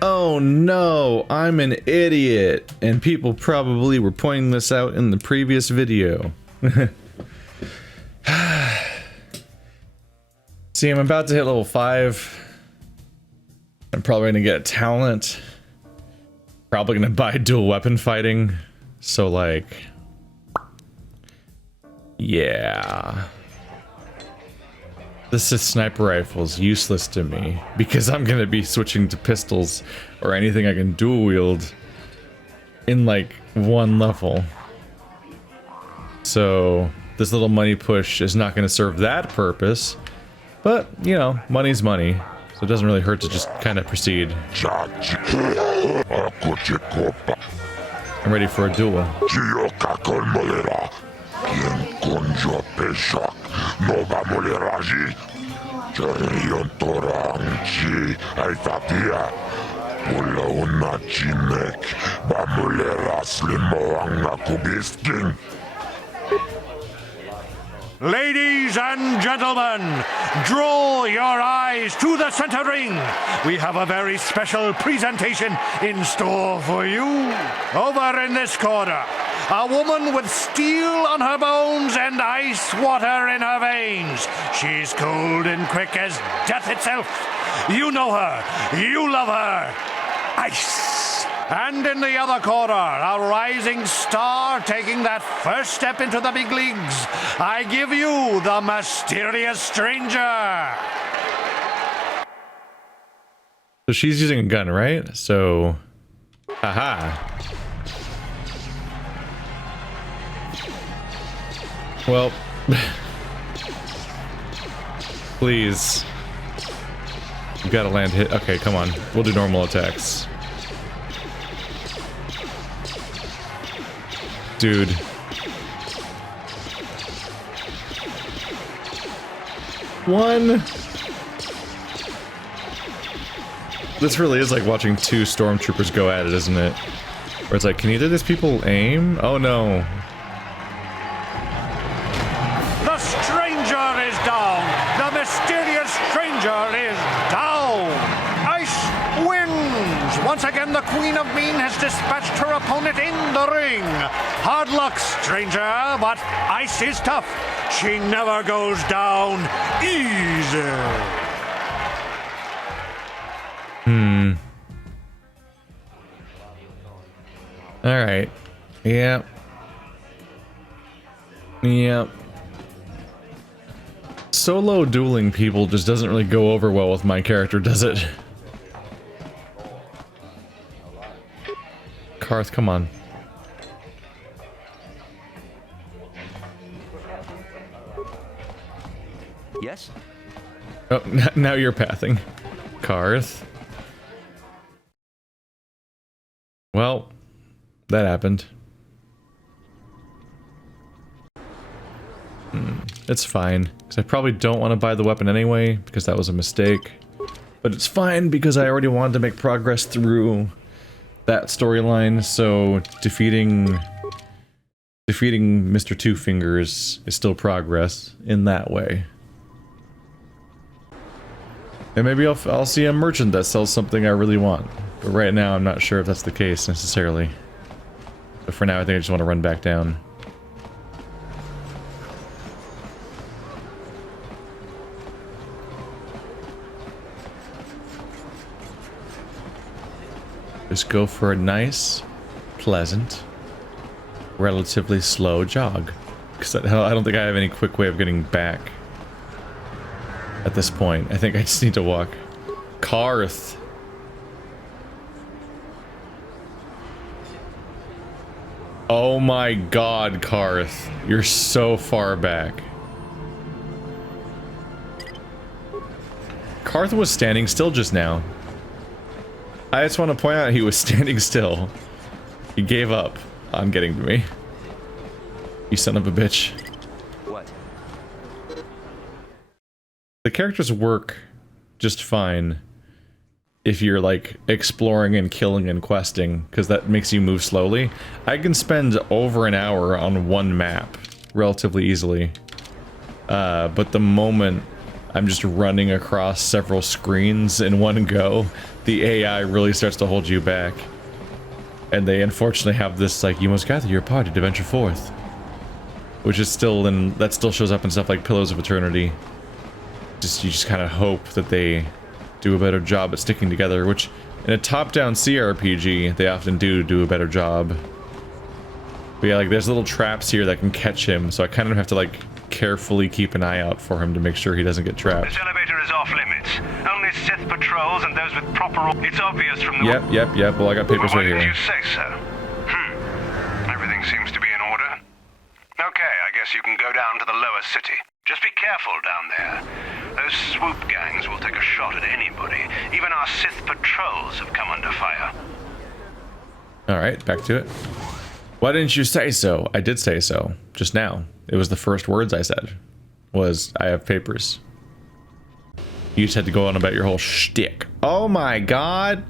Oh no, I'm an idiot. And people probably were pointing this out in the previous video. See, I'm about to hit level 5. I'm probably gonna get a talent. Probably gonna buy dual weapon fighting. So like... yeah. The Sith sniper rifle is useless to me because I'm gonna be switching to pistols or anything I can dual wield in like one level. So this little money push is not gonna serve that purpose, but you know, money's money, so it doesn't really hurt to just kind of proceed. I'm ready for a duel. Ladies and gentlemen, draw your eyes to the center ring. We have a very special presentation in store for you. Over in this corner, a woman with steel on her bones and ice water in her veins. She's cold and quick as death itself. You know her. You love her. Ice. And in the other corner, a rising star taking that first step into the big leagues. I give you the mysterious stranger. So she's using a gun, right? So, haha. Well, please. You gotta land hit. Okay, come on. We'll do normal attacks. Dude. One. This really is like watching two stormtroopers go at it, isn't it? Where it's like, can either of these people aim? Oh no. The stranger is down. The mysterious stranger is down. Ice wins. Once again, the Queen of Mean has dispatched her opponent in the ring. Hard luck, stranger, but Ice is tough. She never goes down easy. Alright. Yep. Yep. Solo dueling people just doesn't really go over well with my character, does it? Karth, come on. Yes? Oh, now you're pathing. Karth. Well, that happened. It's fine, because I probably don't want to buy the weapon anyway, because that was a mistake. But it's fine, because I already wanted to make progress through that storyline, so defeating Mr. Two Fingers is still progress in that way. And maybe I'll see a merchant that sells something I really want. But right now, I'm not sure if that's the case, necessarily. But for now, I think I just want to run back down. Just go for a nice, pleasant, relatively slow jog. Because I don't think I have any quick way of getting back. At this point, I think I just need to walk. Karth. Oh my god, Karth. You're so far back. Karth was standing still just now. I just want to point out he was standing still. He gave up on getting to me. You son of a bitch. What? The characters work just fine if you're like exploring and killing and questing, because that makes you move slowly. I can spend over an hour on one map relatively easily. But the moment I'm just running across several screens in one go, the AI really starts to hold you back. And they unfortunately have this, like, you must gather your party to venture forth. Which is still in, that still shows up in stuff like Pillars of Eternity. You just kind of hope that they do a better job at sticking together, which in a top-down CRPG, they often do a better job. But yeah, like, there's little traps here that can catch him, so I kind of have to, like, carefully keep an eye out for him to make sure he doesn't get trapped. This elevator is off limits. Only Sith patrols and those with proper... It's obvious from the... Yep. Well, I got papers right here. Why did you say so? Everything seems to be in order. Okay, I guess you can go down to the lower city. Just be careful down there. Those swoop gangs will take a shot at anybody. Even our Sith patrols have come under fire. Alright, back to it. Why didn't you say so? I did say so. Just now. It was the first words I said. Was, I have papers. You just had to go on about your whole shtick. Oh my god!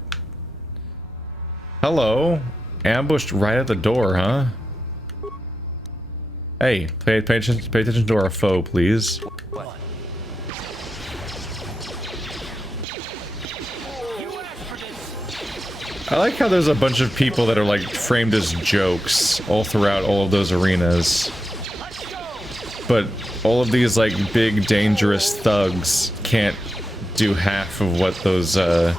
Hello. Ambushed right at the door, huh? Hey, pay attention to our foe, please. I like how there's a bunch of people that are like framed as jokes all throughout all of those arenas. But all of these like big dangerous thugs can't do half of what those or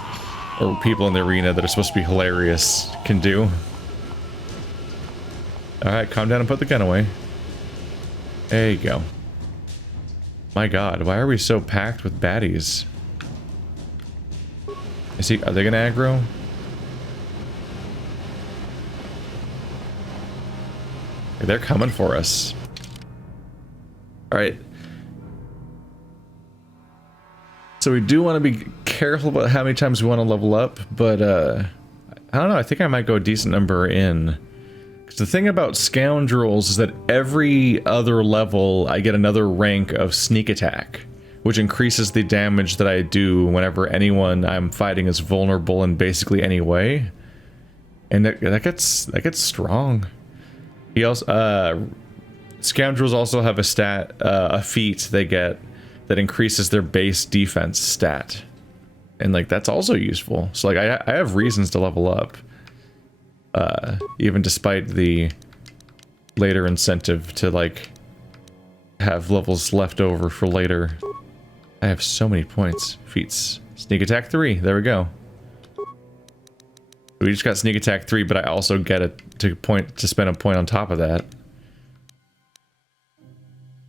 people in the arena that are supposed to be hilarious can do. Alright, calm down and put the gun away. There you go. My god, why are we so packed with baddies? Are they gonna aggro? They're coming for us. Alright. So we do want to be careful about how many times we want to level up, but I don't know, I think I might go a decent number in. Because the thing about scoundrels is that every other level I get another rank of sneak attack, which increases the damage that I do whenever anyone I'm fighting is vulnerable in basically any way. And that gets strong. He also, scoundrels also have a stat, a feat they get that increases their base defense stat. And like, that's also useful. So like, I have reasons to level up. Even despite the later incentive to like, have levels left over for later. I have so many points. Feats. Sneak attack 3, there we go. We just got sneak attack 3, but I also get it to spend a point on top of that.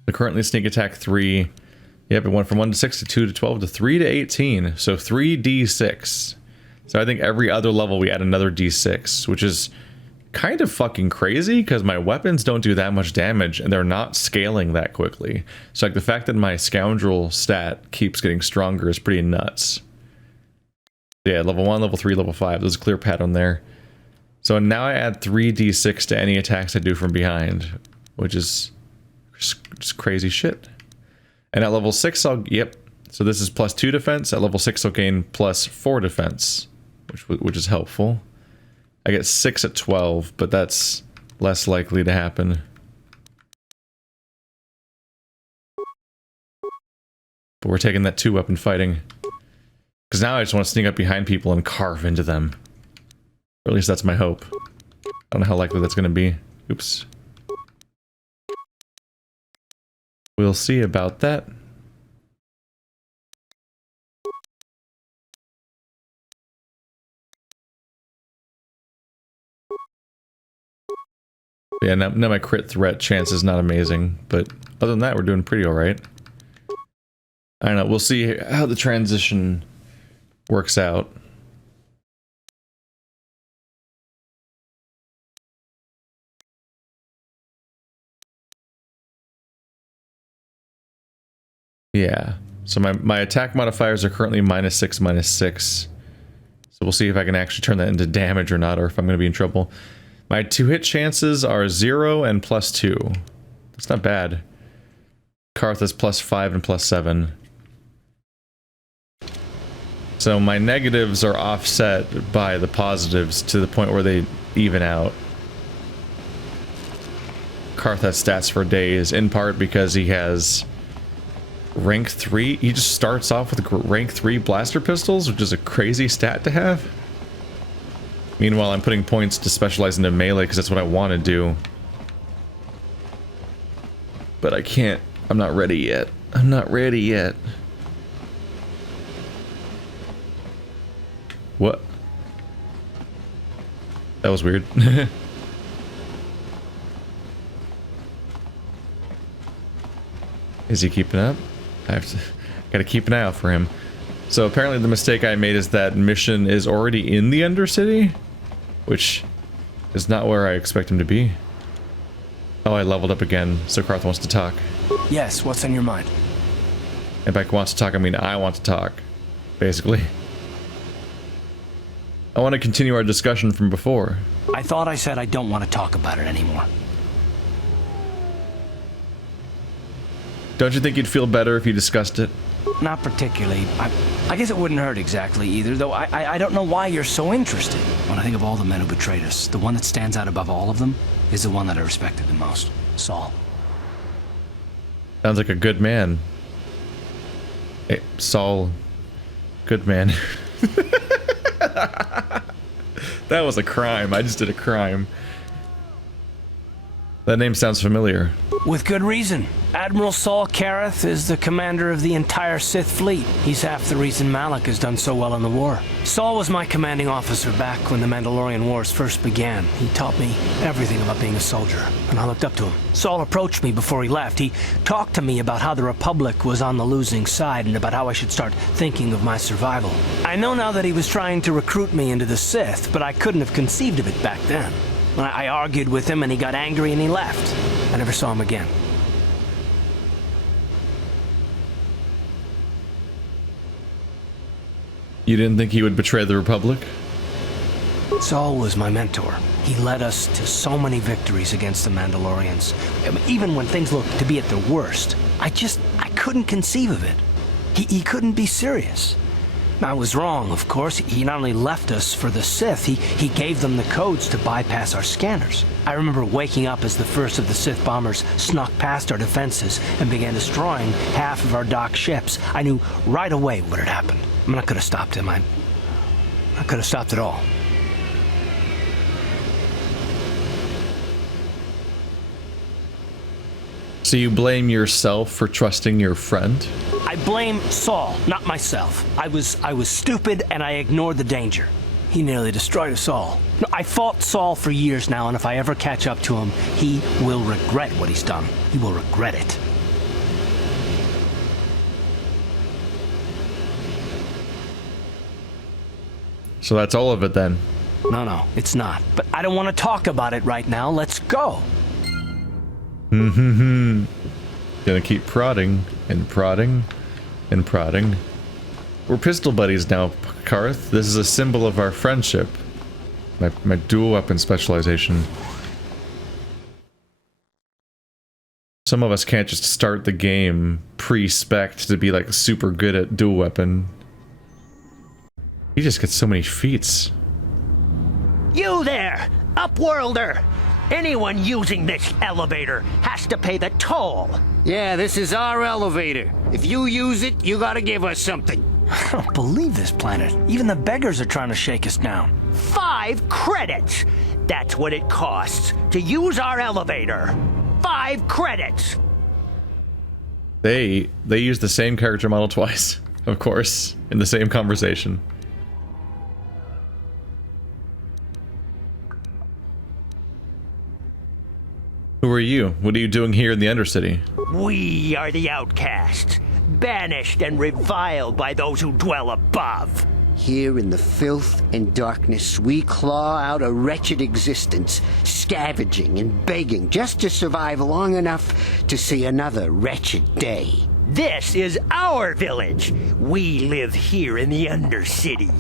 So currently sneak attack 3. Yep, it went from 1 to 6 to 2 to 12 to 3 to 18. So 3d6. So I think every other level we add another d6, which is kind of fucking crazy because my weapons don't do that much damage and they're not scaling that quickly. So like the fact that my scoundrel stat keeps getting stronger is pretty nuts. Yeah, level 1, level 3, level 5. There's a clear pattern there. So now I add 3d6 to any attacks I do from behind, which is just crazy shit. And at level 6, yep. So this is plus 2 defense. At level 6, I'll gain plus 4 defense, which is helpful. I get 6 at 12, but that's less likely to happen. But we're taking that 2-weapon fighting. Because now I just want to sneak up behind people and carve into them. Or at least that's my hope. I don't know how likely that's going to be. Oops. We'll see about that. Yeah, now my crit threat chance is not amazing, but other than that, we're doing pretty alright. I don't know, we'll see how the transition works out. Yeah, so my attack modifiers are currently -6, -6. So we'll see if I can actually turn that into damage or not, or if I'm going to be in trouble. My 2-hit chances are 0 and +2. That's not bad. Karth is +5 and +7. So my negatives are offset by the positives to the point where they even out. Karth has stats for days, in part because he has Rank 3? He just starts off with rank 3 blaster pistols, which is a crazy stat to have. Meanwhile, I'm putting points to specialize into melee because that's what I want to do. But I can't. I'm not ready yet. I'm not ready yet. What? That was weird. Is he keeping up? Gotta keep an eye out for him. So apparently the mistake I made is that mission is already in the Undercity, which is not where I expect him to be. Oh, I leveled up again, so Karth wants to talk. Yes, what's on your mind? And by wants to talk, I mean I want to talk, basically. I want to continue our discussion from before. I thought I said I don't want to talk about it anymore. Don't you think you'd feel better if you discussed it? Not particularly. I guess it wouldn't hurt exactly either, though I don't know why you're so interested. When I think of all the men who betrayed us, the one that stands out above all of them is the one that I respected the most, Saul. Sounds like a good man. Hey, Saul, good man. That was a crime. I just did a crime. That name sounds familiar. With good reason. Admiral Saul Kareth is the commander of the entire Sith fleet. He's half the reason Malak has done so well in the war. Saul was my commanding officer back when the Mandalorian Wars first began. He taught me everything about being a soldier, and I looked up to him. Saul approached me before he left. He talked to me about how the Republic was on the losing side and about how I should start thinking of my survival. I know now that he was trying to recruit me into the Sith, but I couldn't have conceived of it back then. I argued with him and he got angry and he left. I never saw him again. You didn't think he would betray the Republic? Saul was my mentor. He led us to so many victories against the Mandalorians. Even when things looked to be at their worst, I couldn't conceive of it. He couldn't be serious. I was wrong, of course. He not only left us for the Sith, he gave them the codes to bypass our scanners. I remember waking up as the first of the Sith bombers snuck past our defenses and began destroying half of our docked ships. I knew right away what had happened. I mean, I could have stopped him. I could have stopped it all. So you blame yourself for trusting your friend? I blame Saul, not myself. I was stupid and I ignored the danger. He nearly destroyed us all. No, I fought Saul for years now, and if I ever catch up to him, he will regret what he's done. He will regret it. So that's all of it then? No, it's not. But I don't want to talk about it right now. Let's go. Gonna keep prodding and prodding and prodding. We're pistol buddies now, Karth. This is a symbol of our friendship. My dual weapon specialization. Some of us can't just start the game pre-spec'd to be like super good at dual weapon. He just gets so many feats. You there, Upworlder! Anyone using this elevator has to pay the toll. Yeah, this is our elevator. If you use it, you gotta give us something. I don't believe this planet. Even the beggars are trying to shake us down. 5 credits! That's what it costs to use our elevator. 5 credits! They use the same character model twice, of course, in the same conversation. Who are you? What are you doing here in the Undercity? We are the outcasts, banished and reviled by those who dwell above. Here in the filth and darkness, we claw out a wretched existence, scavenging and begging just to survive long enough to see another wretched day. This is our village. We live here in the Undercity.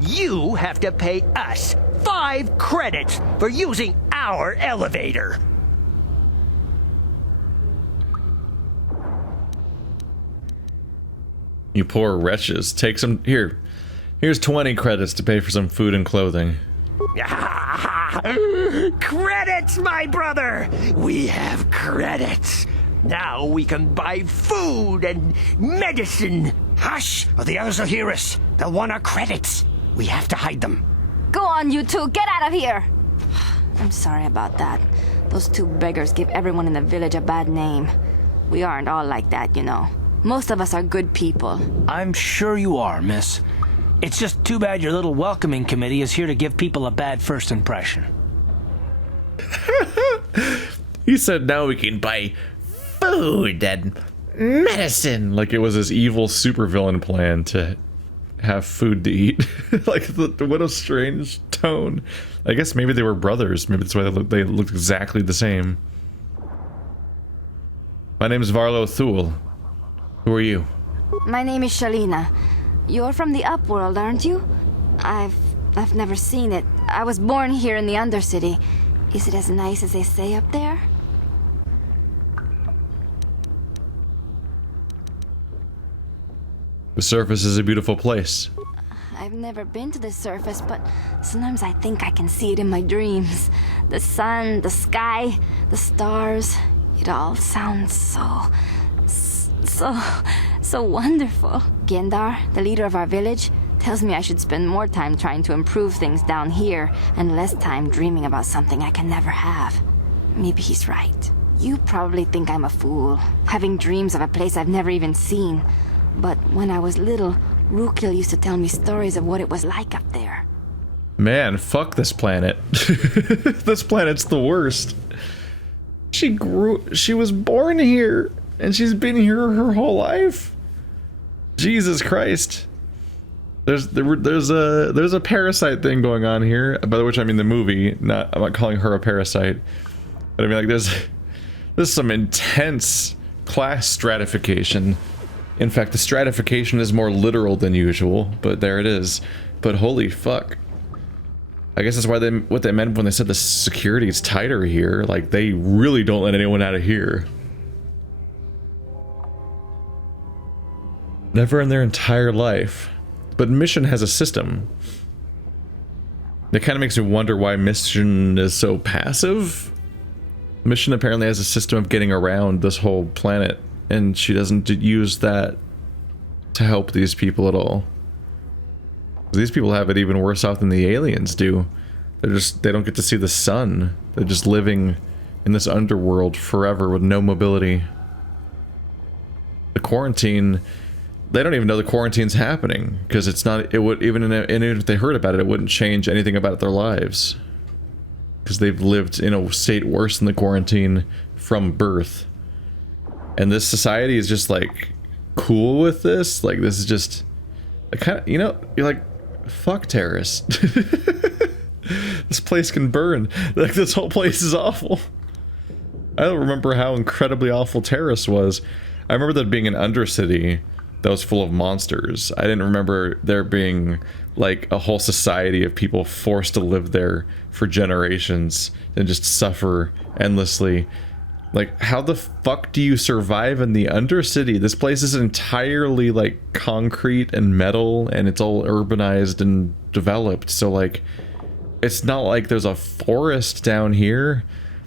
You have to pay us 5 credits for using our elevator. You poor wretches. Take some... Here. Here's 20 credits to pay for some food and clothing. Credits, my brother! We have credits. Now we can buy food and medicine. Hush, or the others will hear us. They'll want our credits. We have to hide them. Go on, you two, get out of here! I'm sorry about that. Those two beggars give everyone in the village a bad name. We aren't all like that, you know. Most of us are good people. I'm sure you are, miss. It's just too bad your little welcoming committee is here to give people a bad first impression. He said now we can buy food and medicine. Like it was his evil supervillain plan to have food to eat. Like, what a strange tone. I guess maybe they were brothers. Maybe that's why they looked exactly the same. My name is Varlo Thule. Who are you? My name is Shalina. You're from the Upworld, aren't you? I've never seen it. I was born here in the Undercity. Is it as nice as they say up there? The surface is a beautiful place. I've never been to the surface, but sometimes I think I can see it in my dreams. The sun, the sky, the stars. It all sounds so wonderful. Gendar, the leader of our village, tells me I should spend more time trying to improve things down here and less time dreaming about something I can never have. Maybe he's right. You probably think I'm a fool, having dreams of a place I've never even seen. But when I was little, Rukil used to tell me stories of what it was like up there. Man, fuck this planet. This planet's the worst. She was born here, and she's been here her whole life. Jesus Christ. There's a parasite thing going on here, by which I mean the movie. I'm not calling her a parasite, but I mean like there's some intense class stratification. In fact, the stratification is more literal than usual, but there it is. But holy fuck. I guess that's why what they meant when they said the security is tighter here. Like, they really don't let anyone out of here. Never in their entire life. But Mission has a system. It kind of makes me wonder why Mission is so passive. Mission apparently has a system of getting around this whole planet, and she doesn't use that to help these people at all. These people have it even worse off than the aliens do. They don't get to see the sun. They're just living in this underworld forever with no mobility. The quarantine, they don't even know the quarantine's happening, because it's not, even if they heard about it, it wouldn't change anything about their lives. Because they've lived in a state worse than the quarantine from birth. And this society is just like cool with this. Like, this is just kind of, you know, you're like, fuck terrorists. This place can burn. Like, this whole place is awful. I don't remember how incredibly awful Terrace was. I remember there being an Undercity that was full of monsters. I didn't remember there being like a whole society of people forced to live there for generations and just suffer endlessly. Like, how the fuck do you survive in the Undercity? This place is entirely like concrete and metal, and it's all urbanized and developed. So like, it's not like there's a forest down here.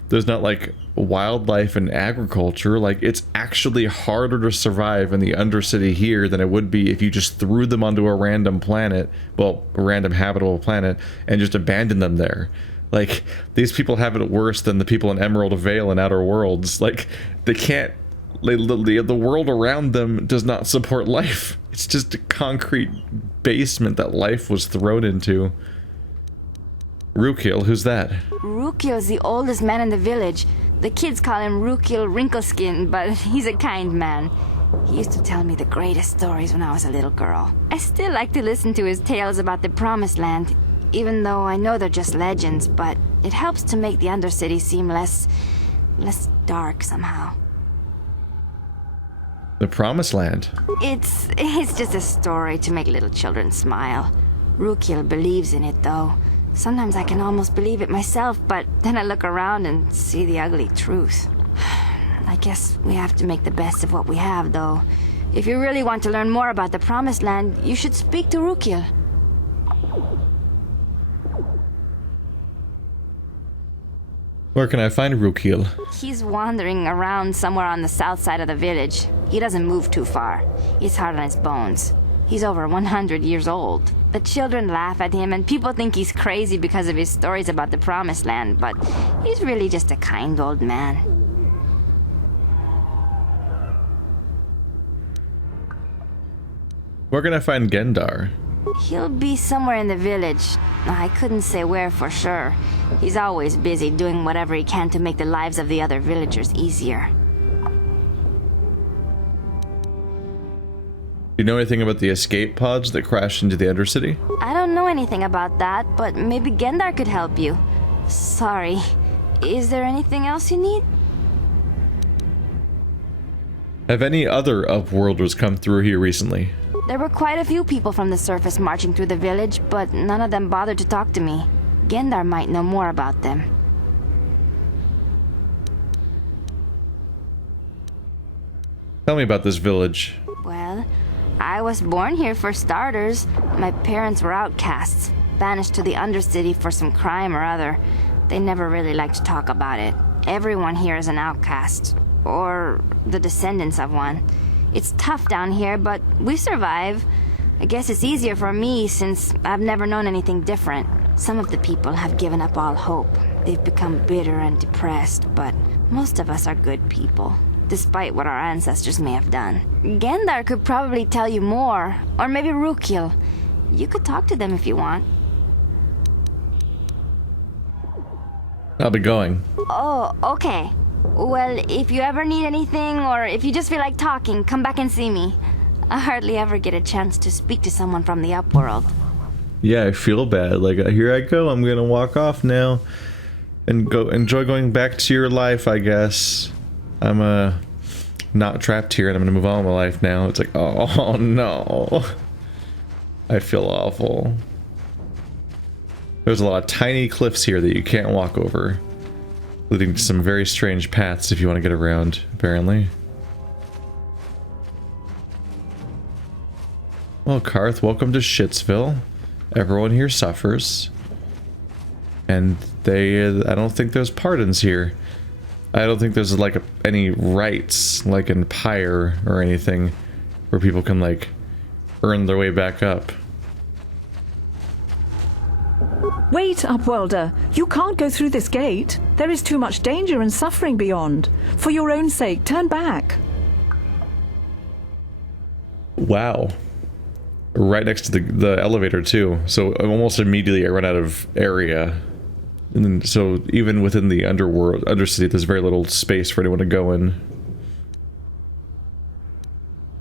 There's not like wildlife and agriculture. Like, it's actually harder to survive in the Undercity here than it would be if you just threw them onto a random planet, well, a random habitable planet, and just abandoned them there. Like, these people have it worse than the people in Emerald Vale and Outer Worlds. Like, they can't, the world around them does not support life. It's just a concrete basement that life was thrown into. Rukil, who's that? Rukil's the oldest man in the village. The kids call him Rukil Wrinkleskin, but he's a kind man. He used to tell me the greatest stories when I was a little girl. I still like to listen to his tales about the Promised Land, even though I know they're just legends, but it helps to make the Undercity seem less dark somehow. The Promised Land? It's just a story to make little children smile. Rukil believes in it, though. Sometimes I can almost believe it myself, but then I look around and see the ugly truth. I guess we have to make the best of what we have, though. If you really want to learn more about the Promised Land, you should speak to Rukil. Where can I find Rukil? He's wandering around somewhere on the south side of the village. He doesn't move too far. He's hard on his bones. He's over 100 years old. The children laugh at him and people think he's crazy because of his stories about the Promised Land, but he's really just a kind old man. Where can I find Gendar? He'll be somewhere in the village. I couldn't say where for sure. He's always busy doing whatever he can to make the lives of the other villagers easier. Do you know anything about the escape pods that crashed into the Undercity? I don't know anything about that, but maybe Gendar could help you. Sorry. Is there anything else you need? Have any other Upworlders come through here recently? There were quite a few people from the surface marching through the village, but none of them bothered to talk to me. Gendar might know more about them. Tell me about this village. Well, I was born here for starters. My parents were outcasts, banished to the Undercity for some crime or other. They never really liked to talk about it. Everyone here is an outcast, or the descendants of one. It's tough down here, but we survive. I guess it's easier for me since I've never known anything different. Some of the people have given up all hope. They've become bitter and depressed, but most of us are good people, despite what our ancestors may have done. Gendar could probably tell you more, or maybe Rukil. You could talk to them if you want. I'll be going. Oh, okay. Well, if you ever need anything, or if you just feel like talking, come back and see me. I hardly ever get a chance to speak to someone from the Upworld. Yeah, I feel bad. Like, here I go. I'm gonna walk off now and go enjoy going back to your life, I guess. I'm not trapped here and I'm gonna move on with my life now. It's like, oh no. I feel awful. There's a lot of tiny cliffs here that you can't walk over, leading to some very strange paths if you want to get around, apparently. Well, Karth, welcome to Shitsville. Everyone here suffers. And I don't think there's pardons here. I don't think there's like any rights, like in Pyre or anything, where people can like earn their way back up. Wait, Upworlder. You can't go through this gate. There is too much danger and suffering beyond. For your own sake, turn back. Wow. Right next to the elevator too. So almost immediately I run out of area. And then, so even within the Undercity, there's very little space for anyone to go in.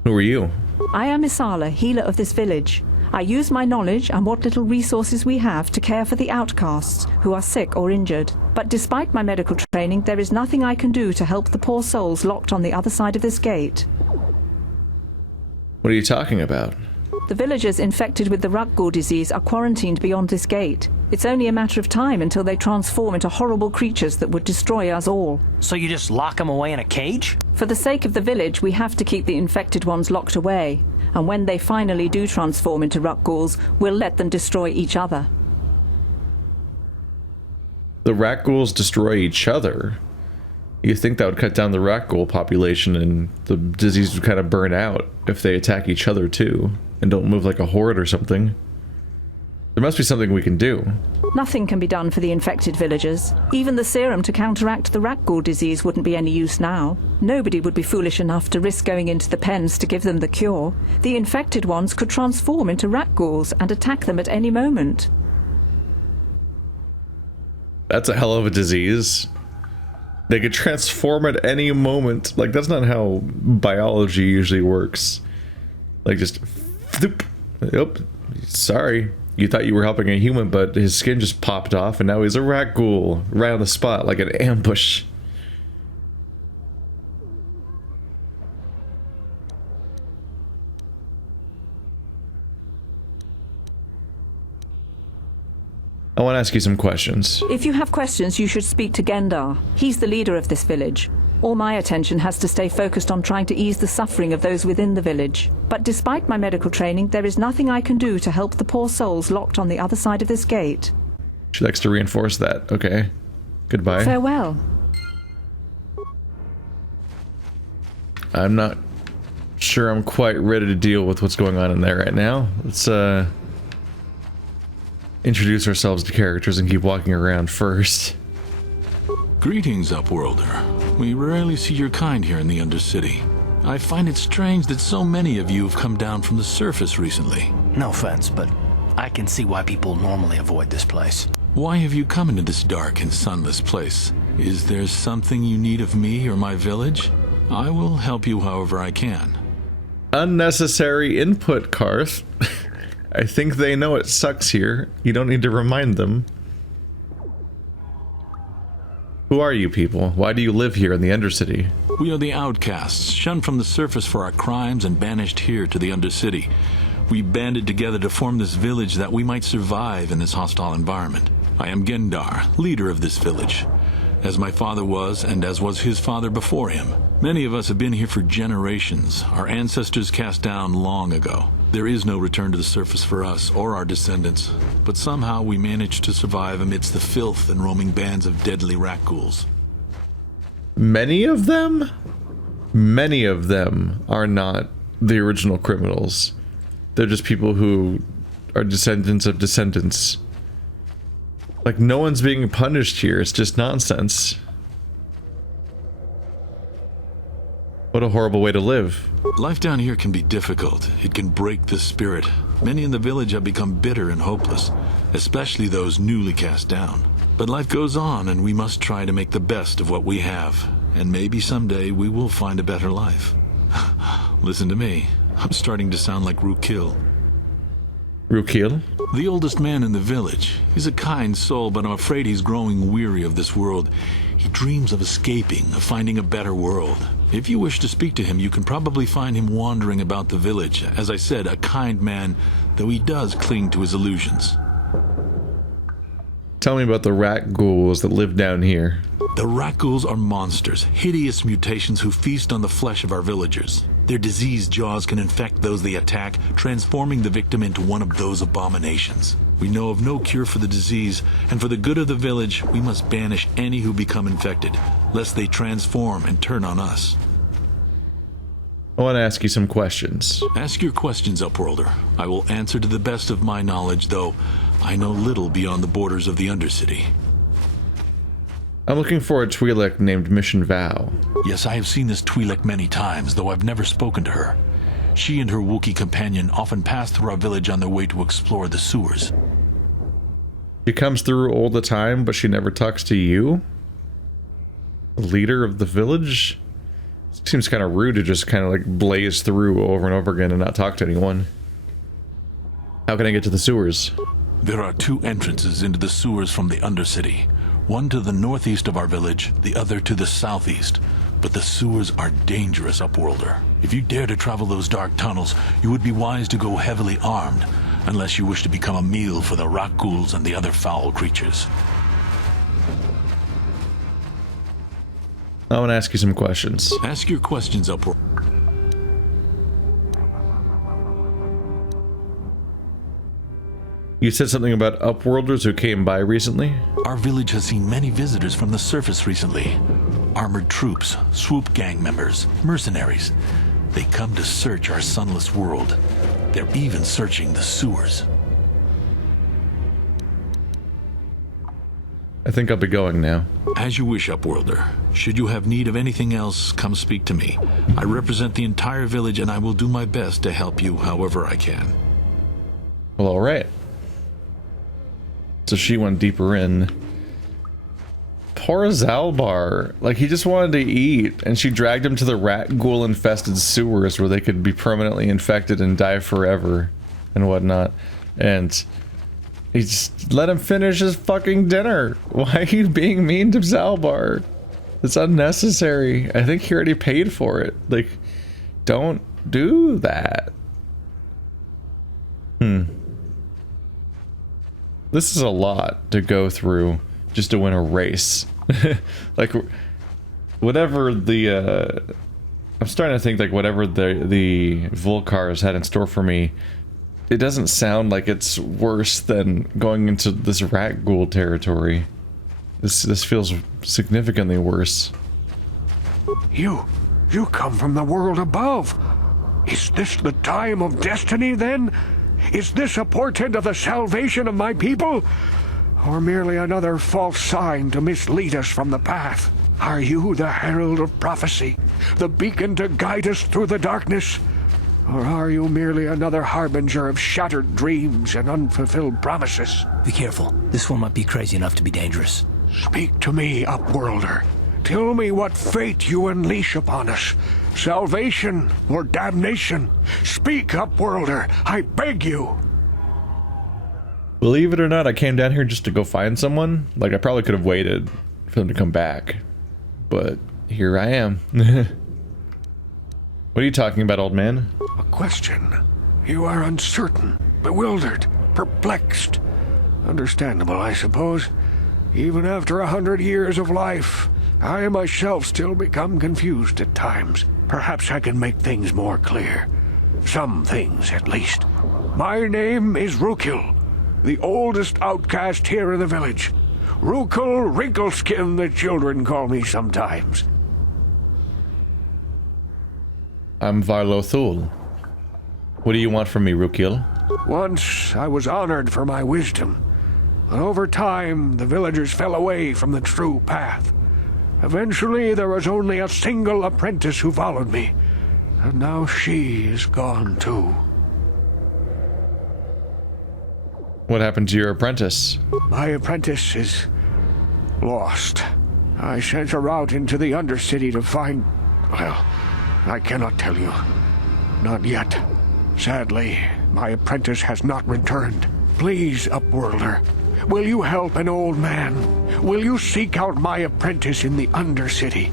Who are you? I am Isala, healer of this village. I use my knowledge and what little resources we have to care for the outcasts who are sick or injured. But despite my medical training, there is nothing I can do to help the poor souls locked on the other side of this gate. What are you talking about? The villagers infected with the Rutgul disease are quarantined beyond this gate. It's only a matter of time until they transform into horrible creatures that would destroy us all. So you just lock them away in a cage? For the sake of the village, we have to keep the infected ones locked away. And when they finally do transform into Rutguls, we'll let them destroy each other. The Rutguls destroy each other? You think that would cut down the Rutgul population and the disease would kind of burn out if they attack each other too, and don't move like a horde or something. There must be something we can do. Nothing can be done for the infected villagers. Even the serum to counteract the Rutgul disease wouldn't be any use now. Nobody would be foolish enough to risk going into the pens to give them the cure. The infected ones could transform into Rutguls and attack them at any moment. That's a hell of a disease. They could transform at any moment. Like, that's not how biology usually works. Like, just... Yep. Sorry. You thought you were helping a human, but his skin just popped off, and now he's a Rutgul, right on the spot, like an ambush. I want to ask you some questions. If you have questions, you should speak to Gendar. He's the leader of this village. All my attention has to stay focused on trying to ease the suffering of those within the village. But despite my medical training, there is nothing I can do to help the poor souls locked on the other side of this gate. She likes to reinforce that. Okay. Goodbye. Farewell. I'm not sure I'm quite ready to deal with what's going on in there right now. Let's introduce ourselves to characters and keep walking around first. Greetings, Upworlder. We rarely see your kind here in the Undercity. I find it strange that so many of you have come down from the surface recently. No offense, but I can see why people normally avoid this place. Why have you come into this dark and sunless place? Is there something you need of me or my village? I will help you however I can. Unnecessary input, Karth. I think they know it sucks here. You don't need to remind them. Who are you people? Why do you live here in the Undercity? We are the outcasts, shunned from the surface for our crimes and banished here to the Undercity. We banded together to form this village that we might survive in this hostile environment. I am Gendar, leader of this village, as my father was and as was his father before him. Many of us have been here for generations, our ancestors cast down long ago. There is no return to the surface for us or our descendants, but somehow we managed to survive amidst the filth and roaming bands of deadly rat ghouls. Many of them? Many of them are not the original criminals. They're just people who are descendants of descendants. Like, no one's being punished here. It's just nonsense. What a horrible way to live. Life down here can be difficult. It can break the spirit. Many in the village have become bitter and hopeless, especially those newly cast down. But life goes on, and we must try to make the best of what we have. And maybe someday we will find a better life. Listen to me. I'm starting to sound like Rookil. Rookil? The oldest man in the village. He's a kind soul, but I'm afraid he's growing weary of this world. He dreams of escaping, of finding a better world. If you wish to speak to him, you can probably find him wandering about the village. As I said, a kind man, though he does cling to his illusions. Tell me about the rat ghouls that live down here. The rat ghouls are monsters, hideous mutations who feast on the flesh of our villagers. Their diseased jaws can infect those they attack, transforming the victim into one of those abominations. We know of no cure for the disease, and for the good of the village, we must banish any who become infected, lest they transform and turn on us. I want to ask you some questions. Ask your questions, Upworlder. I will answer to the best of my knowledge, though I know little beyond the borders of the Undercity. I'm looking for a Twi'lek named Mission Vow. Yes, I have seen this Twi'lek many times, though I've never spoken to her. She and her Wookiee companion often pass through our village on their way to explore the sewers. She comes through all the time, but she never talks to you? The leader of the village? Seems kind of rude to just kind of like blaze through over and over again and not talk to anyone. How can I get to the sewers? There are two entrances into the sewers from the Undercity. One to the northeast of our village, the other to the southeast. But the sewers are dangerous, Upworlder. If you dare to travel those dark tunnels, you would be wise to go heavily armed, unless you wish to become a meal for the rat ghouls and the other foul creatures. I want to ask you some questions. Ask your questions, Upworlder. You said something about Upworlders who came by recently? Our village has seen many visitors from the surface recently. Armored troops, swoop gang members, mercenaries. They come to search our sunless world. They're even searching the sewers. I think I'll be going now. As you wish, Upworlder. Should you have need of anything else, come speak to me. I represent the entire village, and I will do my best to help you however I can. Well, alright. So she went deeper in. Poor Zalbar. Like, he just wanted to eat, and she dragged him to the rat ghoul-infested sewers where they could be permanently infected and die forever and whatnot. And he just let him finish his fucking dinner. Why are you being mean to Zalbar? It's unnecessary. I think he already paid for it. Like, don't do that. This is a lot to go through just to win a race. Like, whatever the, I'm starting to think, like, whatever the Volkars had in store for me, it doesn't sound like it's worse than going into this rat ghoul territory. This feels significantly worse. You come from the world above. Is this the time of destiny, then? Is this a portent of the salvation of my people? Or merely another false sign to mislead us from the path? Are you the herald of prophecy, the beacon to guide us through the darkness? Or are you merely another harbinger of shattered dreams and unfulfilled promises? Be careful. This one might be crazy enough to be dangerous. Speak to me, Upworlder. Tell me what fate you unleash upon us. Salvation or damnation? Speak, Upworlder, I beg you. Believe it or not, I came down here just to go find someone. Like, I probably could have waited for them to come back. But here I am. What are you talking about, old man? A question. You are uncertain, bewildered, perplexed. Understandable, I suppose. Even after 100 years of life, I myself still become confused at times. Perhaps I can make things more clear. Some things, at least. My name is Rukil, the oldest outcast here in the village. Rukil Wrinkleskin, the children call me sometimes. I'm Varlo Thul. What do you want from me, Rukil? Once I was honored for my wisdom, but over time the villagers fell away from the true path. Eventually there was only a single apprentice who followed me, and now she is gone too. What happened to your apprentice? My apprentice is lost. I sent her out into the Undercity to find... well, I cannot tell you. Not yet. Sadly, my apprentice has not returned. Please, Upworlder, will you help an old man? Will you seek out my apprentice in the Undercity?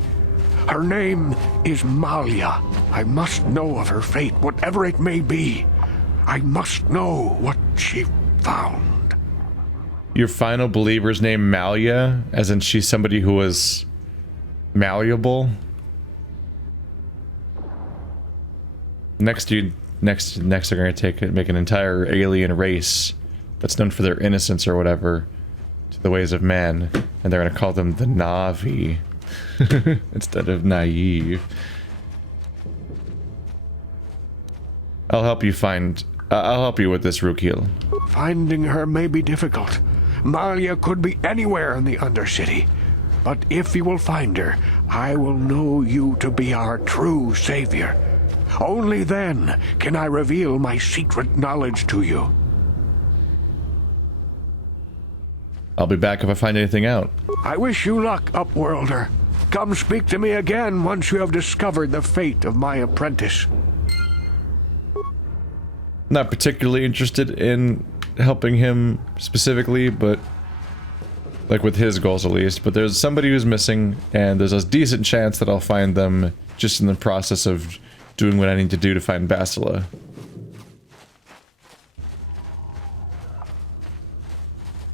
Her name is Malia. I must know of her fate, whatever it may be. I must know what she found. Your final believer's name Malia, as in she's somebody who was malleable? Next they're gonna make an entire alien race that's known for their innocence or whatever to the ways of man, and they're gonna call them the Na'vi instead of naive. I'll help you with this, Rukil. Finding her may be difficult. Malia could be anywhere in the Undercity. But if you will find her, I will know you to be our true savior. Only then can I reveal my secret knowledge to you. I'll be back if I find anything out. I wish you luck, Upworlder. Come speak to me again once you have discovered the fate of my apprentice. Not particularly interested in helping him specifically, but like with his goals at least. But there's somebody who's missing, and there's a decent chance that I'll find them just in the process of doing what I need to do to find Bastila.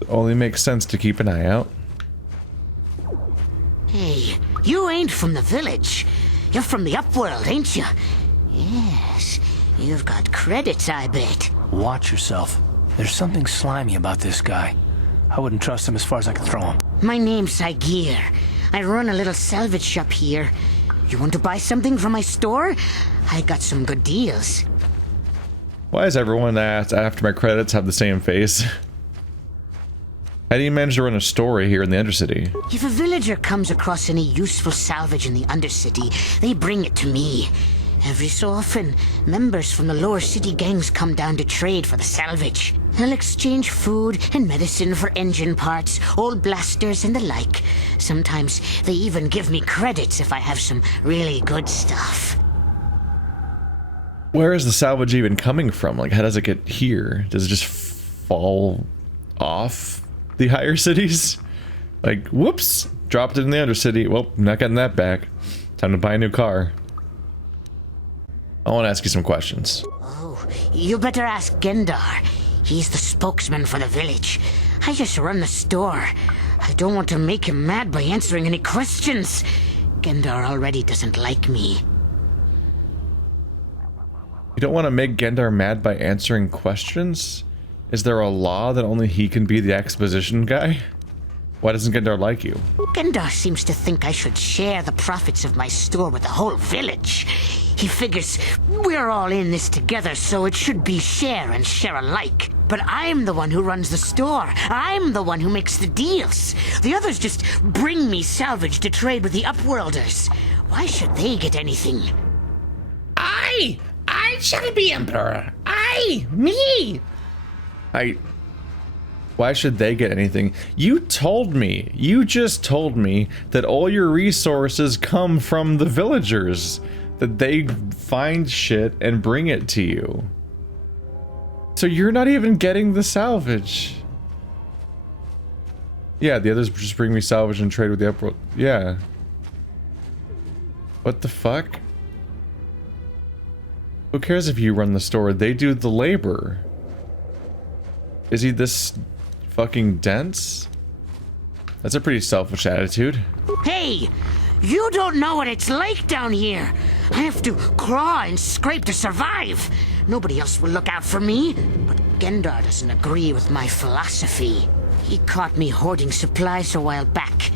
It only makes sense to keep an eye out. Hey, you ain't from the village. You're from the Upworld, ain't you? Yes, you've got credits, I bet. Watch yourself. There's something slimy about this guy. I wouldn't trust him as far as I could throw him. My name's Saigir. I run a little salvage shop here. You want to buy something from my store? I got some good deals. Why does everyone after my credits have the same face? How do you manage to run a store here in the Undercity? If a villager comes across any useful salvage in the Undercity, they bring it to me. Every so often, members from the lower city gangs come down to trade for the salvage. They'll exchange food and medicine for engine parts, old blasters and the like. Sometimes they even give me credits if I have some really good stuff. Where is the salvage even coming from? Like, how does it get here? Does it just fall off the higher cities? Like, whoops, dropped it in the Undercity. Well, not getting that back. Time to buy a new car. I want to ask you some questions. Oh, you better ask Gendar. He's the spokesman for the village. I just run the store. I don't want to make him mad by answering any questions. Gendar already doesn't like me. You don't want to make Gendar mad by answering questions? Is there a law that only he can be the exposition guy? Why doesn't Gendar like you? Gendar seems to think I should share the profits of my store with the whole village. He figures we're all in this together, so it should be share and share alike. But I'm the one who runs the store. I'm the one who makes the deals. The others just bring me salvage to trade with the Upworlders. Why should they get anything? I shall be emperor. Me. Why should they get anything? You just told me that all your resources come from the villagers. That they find shit and bring it to you. So you're not even getting the salvage. Yeah, the others just bring me salvage and trade with the Upworld. Yeah. What the fuck? Who cares if you run the store? They do the labor. Is he this fucking dense? That's a pretty selfish attitude. Hey! You don't know what it's like down here. I have to claw and scrape to survive. Nobody else will look out for me. But Gendar doesn't agree with my philosophy. He caught me hoarding supplies a while back.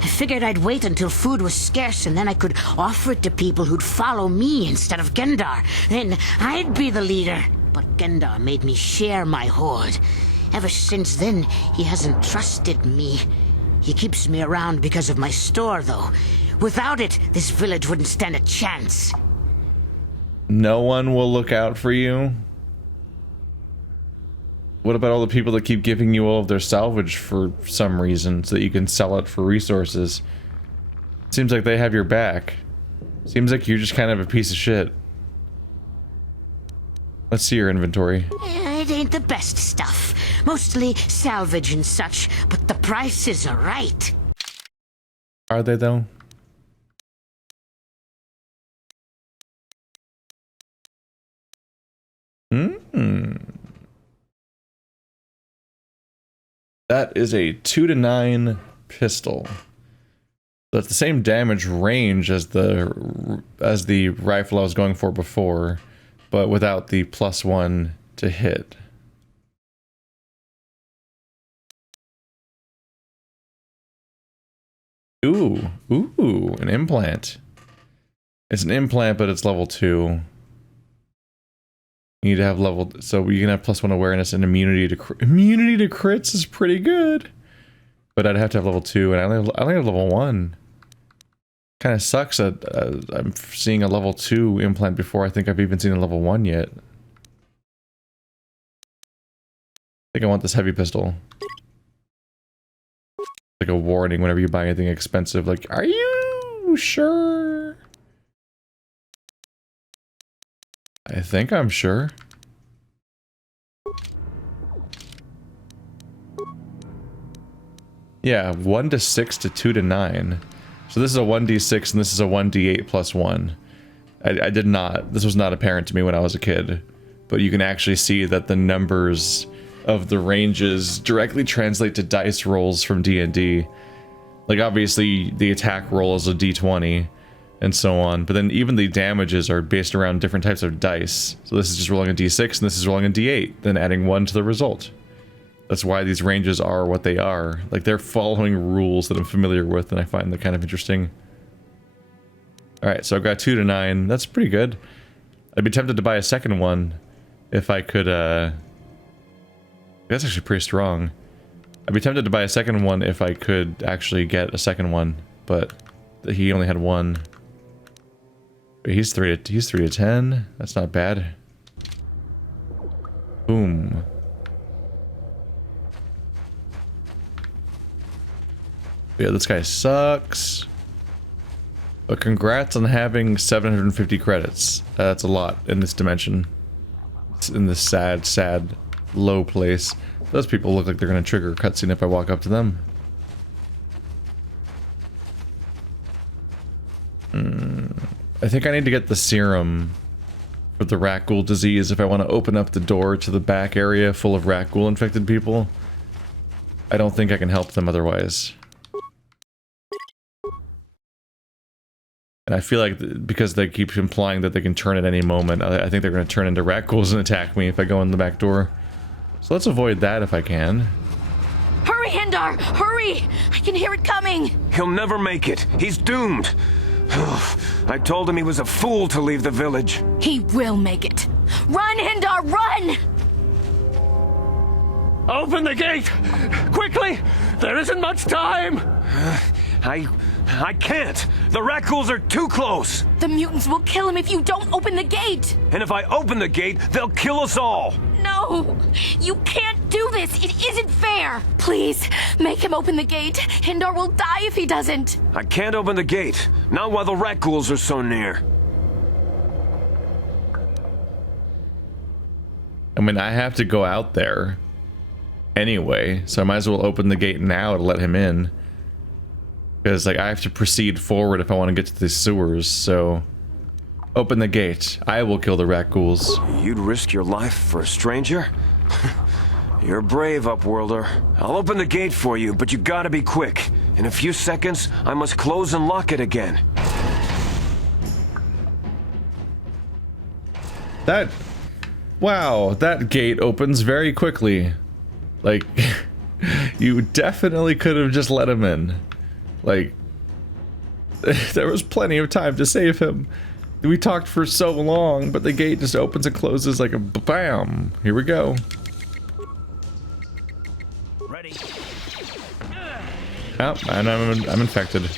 I figured I'd wait until food was scarce and then I could offer it to people who'd follow me instead of Gendar. Then I'd be the leader. But Gendar made me share my hoard. Ever since then, he hasn't trusted me. He keeps me around because of my store, though. Without it, this village wouldn't stand a chance. No one will look out for you? What about all the people that keep giving you all of their salvage for some reason so that you can sell it for resources? Seems like they have your back. Seems like you're just kind of a piece of shit. Let's see your inventory. It ain't the best stuff. Mostly salvage and such, but the prices are right. Are they, though? That is a 2 to 9 pistol. That's the same damage range as the rifle I was going for before, but without the +1 to hit. Ooh, an implant. It's an implant, but it's level 2. You need to have level, so you can have +1 awareness and immunity to crits is pretty good. But I'd have to have level 2, and I only have level 1. Kind of sucks that I'm seeing a level 2 implant before I think I've even seen a level 1 yet. I think I want this heavy pistol. Like a warning whenever you buy anything expensive, like, are you sure? I think I'm sure. Yeah, 1 to 6 to 2 to 9. So this is a 1d6 and this is a 1d8 +1. I did not, this was not apparent to me when I was a kid, but you can actually see that the numbers of the ranges directly translate to dice rolls from D&D. Like obviously the attack roll is a d20 and so on, but then even the damages are based around different types of dice. So this is just rolling a d6 and this is rolling a d8, then adding 1 to the result. That's why these ranges are what they are. Like they're following rules that I'm familiar with and I find that kind of interesting. Alright, so I've got 2 to 9. That's pretty good. I'd be tempted to buy a second one if I could, that's actually pretty strong. I'd be tempted to buy a second one if I could actually get a second one, but he only had 1. He's 3 to 10. That's not bad. Boom. Yeah, this guy sucks. But congrats on having 750 credits. That's a lot in this dimension. It's in this sad, sad, low place. Those people look like they're gonna trigger a cutscene if I walk up to them. I think I need to get the serum for the rat ghoul disease if I want to open up the door to the back area full of rat ghoul infected people. I don't think I can help them otherwise. And I feel like because they keep implying that they can turn at any moment, I think they're going to turn into rat ghouls and attack me if I go in the back door. So let's avoid that if I can. Hurry! Hindar! Hurry! I can hear it coming! He'll never make it. He's doomed. I told him he was a fool to leave the village. He will make it. Run, Hindar, run! Open the gate! Quickly! There isn't much time! I can't! The Rakghouls are too close! The mutants will kill him if you don't open the gate! And if I open the gate, they'll kill us all! No! You can't do this! It isn't fair! Please, make him open the gate! Hindar will die if he doesn't! I can't open the gate, not while the Rakghouls are so near. I mean, I have to go out there anyway, so I might as well open the gate now to let him in. Because, like, I have to proceed forward if I want to get to the sewers, so... Open the gate. I will kill the Rakghouls. You'd risk your life for a stranger? You're brave, Upworlder. I'll open the gate for you, but you gotta be quick. In a few seconds, I must close and lock it again. Wow, that gate opens very quickly. Like, you definitely could have just let him in. Like, there was plenty of time to save him. We talked for so long, but the gate just opens and closes like a bam. Here we go. Ready. Oh, and I'm infected.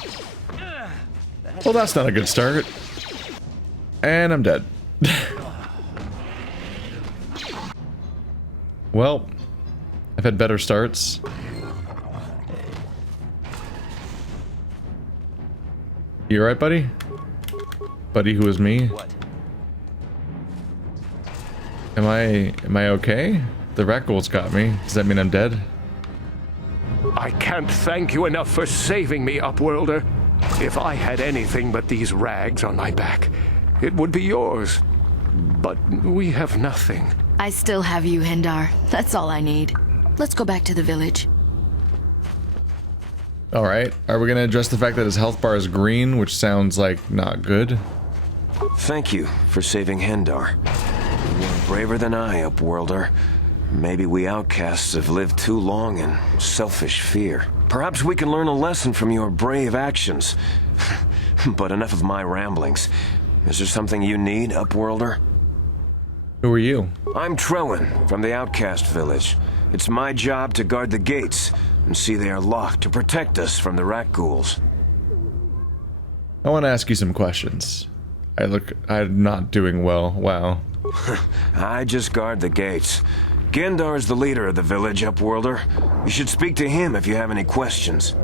Well, that's not a good start. And I'm dead. Well, I've had better starts. You alright, buddy? Buddy who is me? What? Am I okay? The Rakghouls got me. Does that mean I'm dead? I can't thank you enough for saving me, Upworlder. If I had anything but these rags on my back, it would be yours. But we have nothing. I still have you, Hindar. That's all I need. Let's go back to the village. Alright, are we gonna address the fact that his health bar is green, which sounds like not good? Thank you for saving Hindar. You were braver than I, Upworlder. Maybe we outcasts have lived too long in selfish fear. Perhaps we can learn a lesson from your brave actions. But enough of my ramblings. Is there something you need, Upworlder? Who are you? I'm Trellin, from the Outcast Village. It's my job to guard the gates and see they are locked to protect us from the Rakghouls. I want to ask you some questions. I'm not doing well. Wow. I just guard the gates. Gendar's the leader of the village, Upworlder. You should speak to him if you have any questions.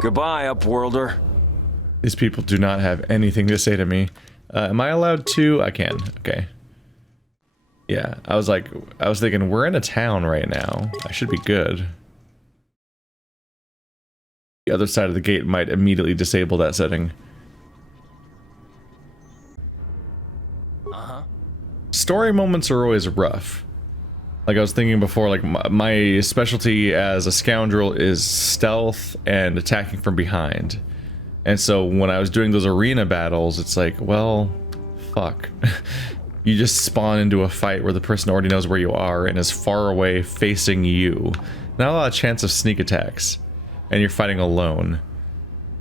Goodbye, Upworlder. These people do not have anything to say to me. Am I allowed to? I can. Okay. Yeah, I was thinking, we're in a town right now. I should be good. The other side of the gate might immediately disable that setting. Story moments are always rough. Like I was thinking before, like my specialty as a scoundrel is stealth and attacking from behind. And so when I was doing those arena battles, it's like, well, fuck. You just spawn into a fight where the person already knows where you are and is far away facing you. Not a lot of chance of sneak attacks. And you're fighting alone.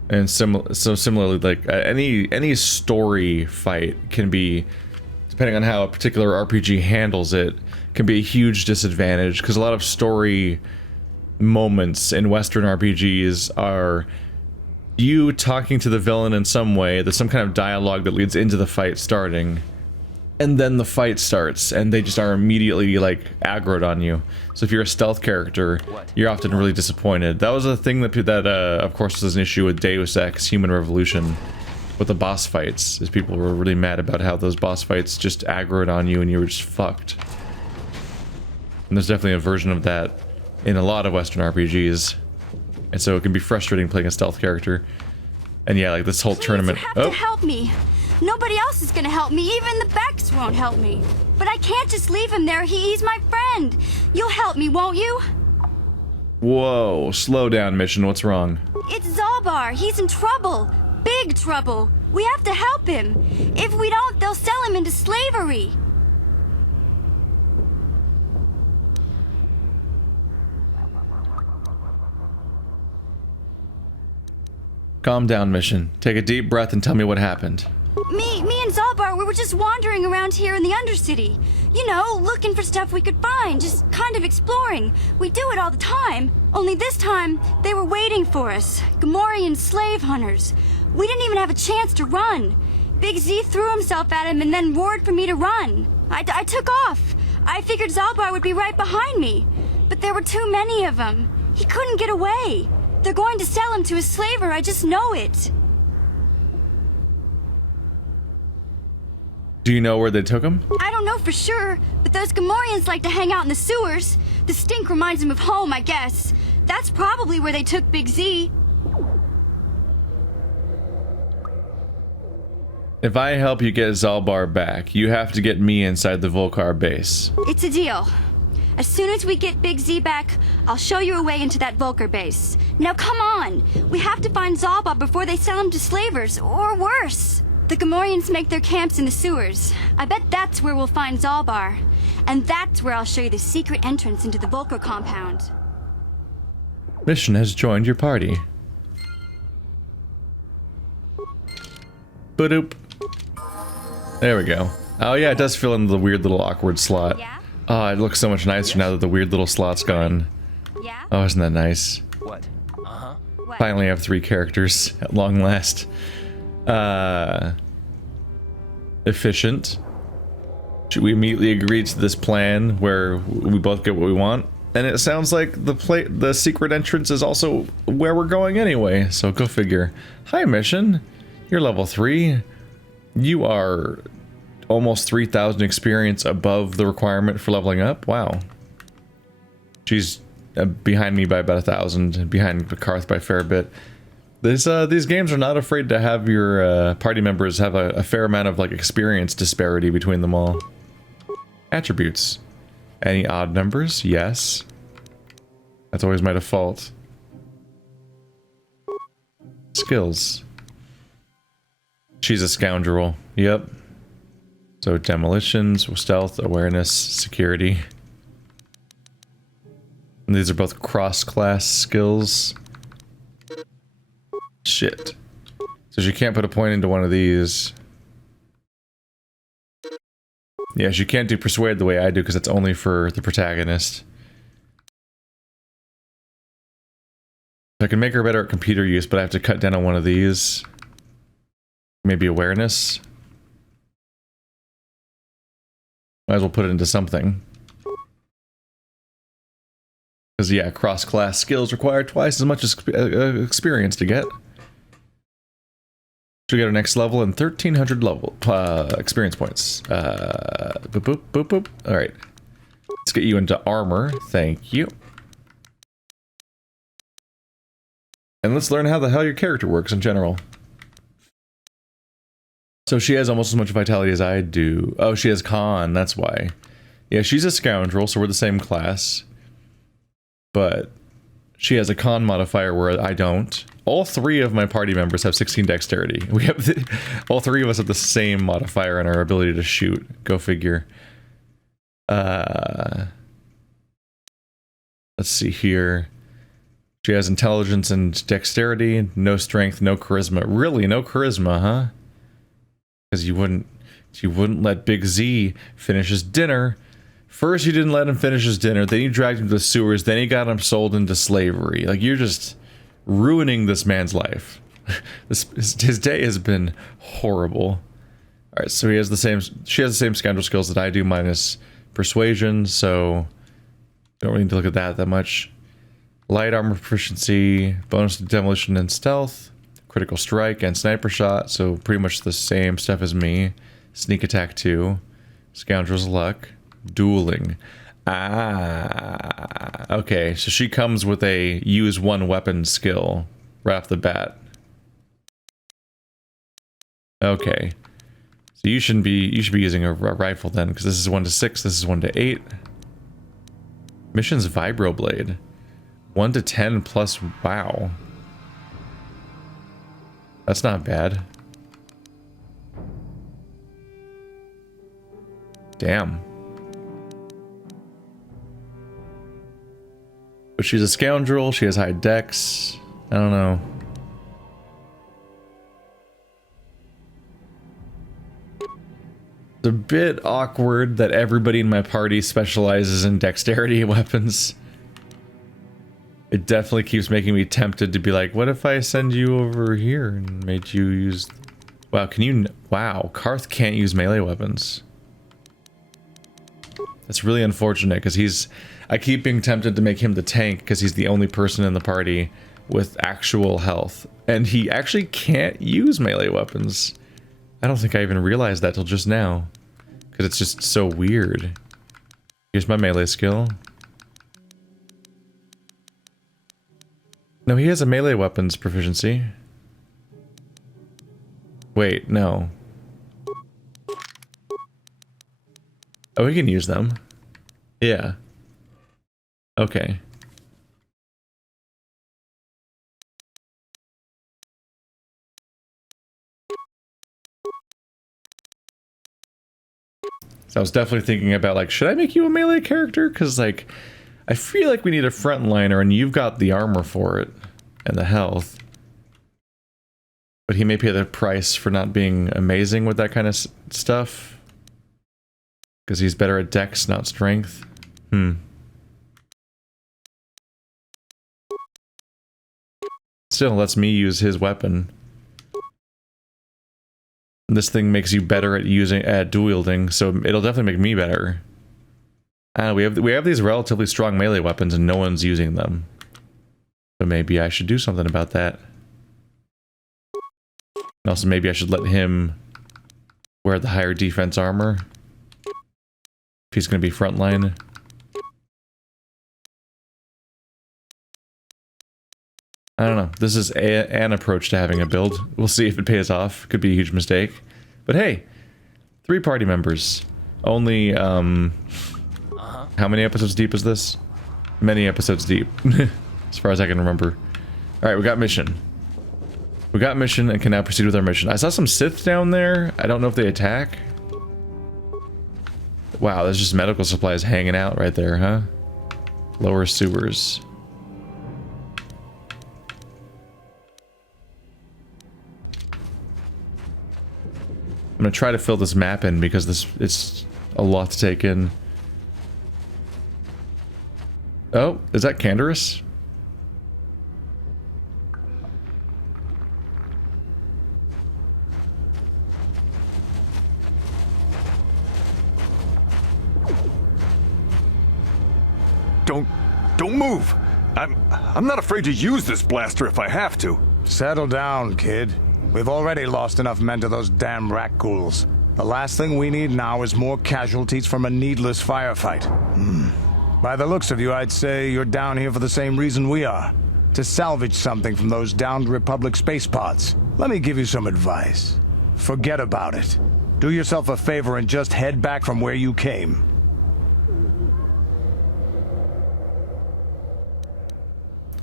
And similarly, like any story fight can be, depending on how a particular RPG handles it, can be a huge disadvantage, because a lot of story moments in Western RPGs are you talking to the villain in some way, there's some kind of dialogue that leads into the fight starting, and then the fight starts, and they just are immediately, like, aggroed on you. So if you're a stealth character, you're often really disappointed. That was a thing that of course, was an issue with Deus Ex Human Revolution, with the boss fights, is people were really mad about how those boss fights just aggroed on you and you were just fucked. And there's definitely a version of that in a lot of Western RPGs. And so it can be frustrating playing a stealth character. And yeah, like this whole tournament... You have to help me. Nobody else is gonna help me. Even the Becks won't help me. But I can't just leave him there. He's my friend. You'll help me, won't you? Whoa, slow down, Mission. What's wrong? It's Zalbar. He's in trouble. Big trouble. We have to help him. If we don't, they'll sell him into slavery. Calm down, Mission. Take a deep breath and tell me what happened. Me and Zalbar, we were just wandering around here in the Undercity. You know, looking for stuff we could find, just kind of exploring. We do it all the time. Only this time, they were waiting for us. Gamorrean slave hunters. We didn't even have a chance to run. Big Z threw himself at him and then roared for me to run. I took off. I figured Zalbar would be right behind me. But there were too many of them. He couldn't get away. They're going to sell him to a slaver, I just know it. Do you know where they took him? I don't know for sure, but those Gamorreans like to hang out in the sewers. The stink reminds them of home, I guess. That's probably where they took Big Z. If I help you get Zalbar back, you have to get me inside the Volcar base. It's a deal. As soon as we get Big Z back, I'll show you a way into that Volcar base. Now come on! We have to find Zalbar before they sell him to slavers, or worse. The Gamorreans make their camps in the sewers. I bet that's where we'll find Zalbar. And that's where I'll show you the secret entrance into the Volcar compound. Mission has joined your party. Ba-doop. There we go. Oh yeah, it does fill in the weird little awkward slot. Yeah? Oh, it looks so much nicer now that the weird little slot's gone. Yeah? Oh, isn't that nice? What? Uh-huh. What? Finally have 3 characters at long last. Efficient. Should we immediately agree to this plan where we both get what we want? And it sounds like the secret entrance is also where we're going anyway, so go figure. Hi, Mission. You're level 3. You are almost 3,000 experience above the requirement for leveling up. Wow. She's behind me by about 1,000, behind Karth by a fair bit. These games are not afraid to have your party members have a fair amount of like experience disparity between them all. Attributes. Any odd numbers? Yes. That's always my default. Skills. She's a scoundrel. Yep. So demolitions, stealth, awareness, security. And these are both cross-class skills. Shit. So she can't put a point into one of these. Yeah, she can't do persuade the way I do because it's only for the protagonist. I can make her better at computer use, but I have to cut down on one of these. Maybe awareness. Might as well put it into something. Because yeah, cross-class skills require twice as much experience to get. Should get our next level and 1,300 level experience points. Boop, boop, boop, boop. All right, let's get you into armor. Thank you. And let's learn how the hell your character works in general. So she has almost as much vitality as I do. Oh, she has con, that's why. Yeah, she's a scoundrel, so we're the same class. But she has a con modifier where I don't. All 3 of my party members have 16 dexterity. We have all 3 of us have the same modifier in our ability to shoot. Go figure. Let's see here. She has intelligence and dexterity, no strength, no charisma. Really, no charisma, huh? Because you wouldn't let Big Z finish his dinner. First you didn't let him finish his dinner, then you dragged him to the sewers, then you got him sold into slavery. Like, you're just ruining this man's life. His day has been horrible. Alright, so she has the same scoundrel skills that I do, minus persuasion, so don't really need to look at that much. Light armor proficiency, bonus to demolition and stealth, critical strike and sniper shot, so pretty much the same stuff as me. Sneak attack 2, scoundrel's luck, dueling. Ah, okay, so she comes with a use one weapon skill right off the bat. Okay, so you should be using a rifle then, because this is 1 to 6, this is 1 to 8. Mission's vibroblade. 1 to 10 plus, wow. That's not bad. Damn. But she's a scoundrel, she has high dex. I don't know. It's a bit awkward that everybody in my party specializes in dexterity weapons. It definitely keeps making me tempted to be like, what if I send you over here and made you use... Wow, can you... Wow, Karth can't use melee weapons. That's really unfortunate, because he's... I keep being tempted to make him the tank, because he's the only person in the party with actual health. And he actually can't use melee weapons. I don't think I even realized that till just now. Because it's just so weird. Here's my melee skill. No, he has a melee weapons proficiency. Wait, no. Oh, he can use them. Yeah. Okay. So I was definitely thinking about, like, should I make you a melee character? Because, like, I feel like we need a frontliner, and you've got the armor for it, and the health. But he may pay the price for not being amazing with that kind of stuff. Because he's better at dex, not strength. Still lets me use his weapon. This thing makes you better at dual wielding, so it'll definitely make me better. We have these relatively strong melee weapons and no one's using them. So maybe I should do something about that. And also maybe I should let him wear the higher defense armor. If he's going to be frontline. I don't know. This is an approach to having a build. We'll see if it pays off. Could be a huge mistake. But hey, 3 party members. Only, how many episodes deep is this? Many episodes deep. As far as I can remember. Alright, we got mission. We got mission and can now proceed with our mission. I saw some Sith down there. I don't know if they attack. Wow, there's just medical supplies hanging out right there, huh? Lower sewers. I'm gonna try to fill this map in because it's a lot to take in. Oh, is that Canderous? Don't move. I'm not afraid to use this blaster if I have to. Settle down, kid. We've already lost enough men to those damn rat ghouls. The last thing we need now is more casualties from a needless firefight. By the looks of you, I'd say you're down here for the same reason we are. To salvage something from those downed Republic space pods. Let me give you some advice. Forget about it. Do yourself a favor and just head back from where you came.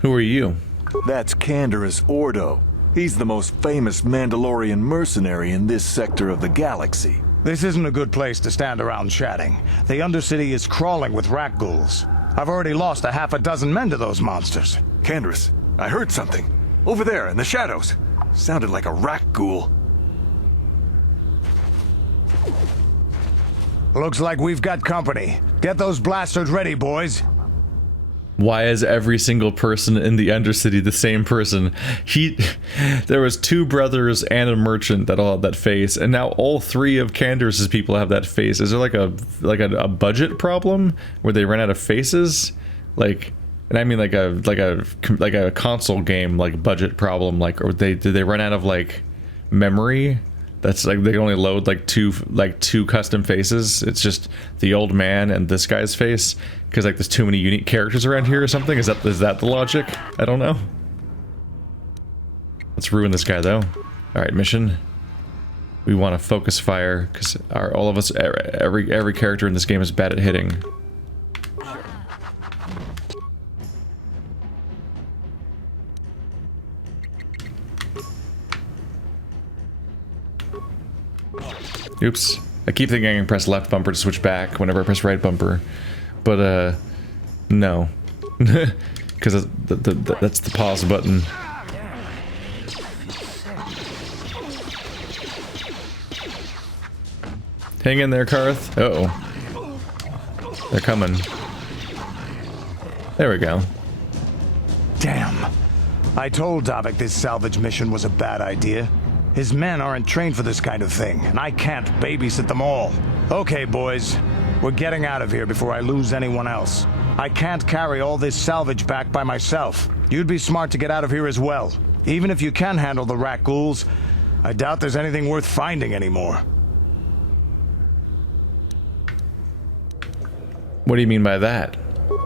Who are you? That's Canderous Ordo. He's the most famous Mandalorian mercenary in this sector of the galaxy. This isn't a good place to stand around chatting. The Undercity is crawling with rat ghouls. I've already lost a half a dozen men to those monsters. Canderous, I heard something. Over there in the shadows. Sounded like a rat ghoul. Looks like we've got company. Get those blasters ready, boys. Why is every single person in the Undercity the same person? There was 2 brothers and a merchant that all have that face, and now all 3 of Canderous's people have that face. Is there like a budget problem where they run out of faces? Like, and I mean like a console game like budget problem, like, or did they run out of like memory? That's like they only load like two custom faces. It's just the old man and this guy's face because like there's too many unique characters around here or something. Is that the logic? I don't know. Let's ruin this guy though. All right, mission. We want to focus fire because all of us, every character in this game is bad at hitting. Oops. I keep thinking I can press left bumper to switch back whenever I press right bumper. But, no. Because that's the pause button. Hang in there, Karth. Uh-oh. They're coming. There we go. Damn. I told Davik this salvage mission was a bad idea. His men aren't trained for this kind of thing, and I can't babysit them all. Okay, boys. We're getting out of here before I lose anyone else. I can't carry all this salvage back by myself. You'd be smart to get out of here as well. Even if you can handle the rat ghouls, I doubt there's anything worth finding anymore. What do you mean by that?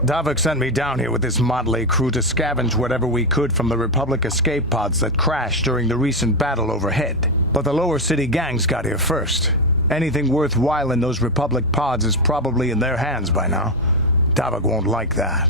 Davik sent me down here with this motley crew to scavenge whatever we could from the Republic escape pods that crashed during the recent battle overhead. But the lower city gangs got here first. Anything worthwhile in those Republic pods is probably in their hands by now. Davik won't like that.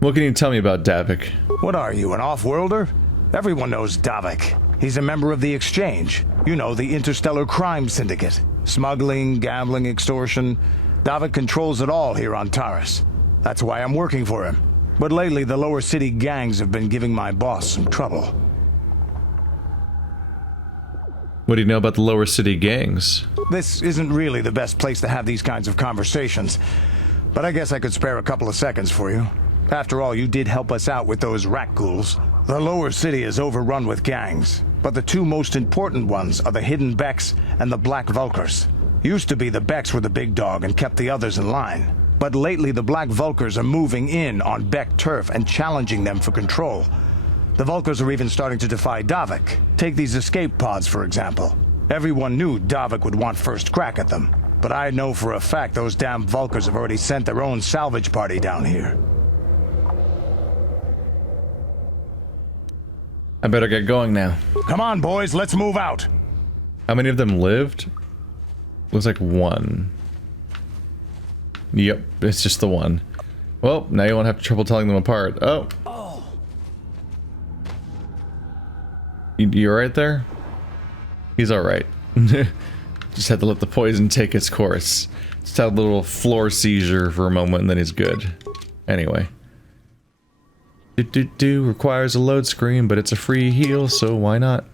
What can you tell me about Davik? What are you, an off-worlder? Everyone knows Davik. He's a member of the Exchange. You know, the interstellar crime syndicate. Smuggling, gambling, extortion. Davik controls it all here on Taris. That's why I'm working for him. But lately, the lower city gangs have been giving my boss some trouble. What do you know about the lower city gangs? This isn't really the best place to have these kinds of conversations, but I guess I could spare a couple of seconds for you. After all, you did help us out with those rat ghouls. The lower city is overrun with gangs, but the two most important ones are the Hidden Becks and the Black Vulkars. Used to be the Becks were the big dog and kept the others in line. But lately the Black Vulkars are moving in on Beck turf and challenging them for control. The Vulkars are even starting to defy Davik. Take these escape pods, for example. Everyone knew Davik would want first crack at them, but I know for a fact those damn Vulkars have already sent their own salvage party down here. I better get going now. Come on, boys, let's move out. How many of them lived? Looks like one. Yep, it's just the one. Well, now you won't have trouble telling them apart. Oh. You alright there? He's alright. Just had to let the poison take its course. Just had a little floor seizure for a moment and then he's good. Anyway. Requires a load screen, but it's a free heal, so why not?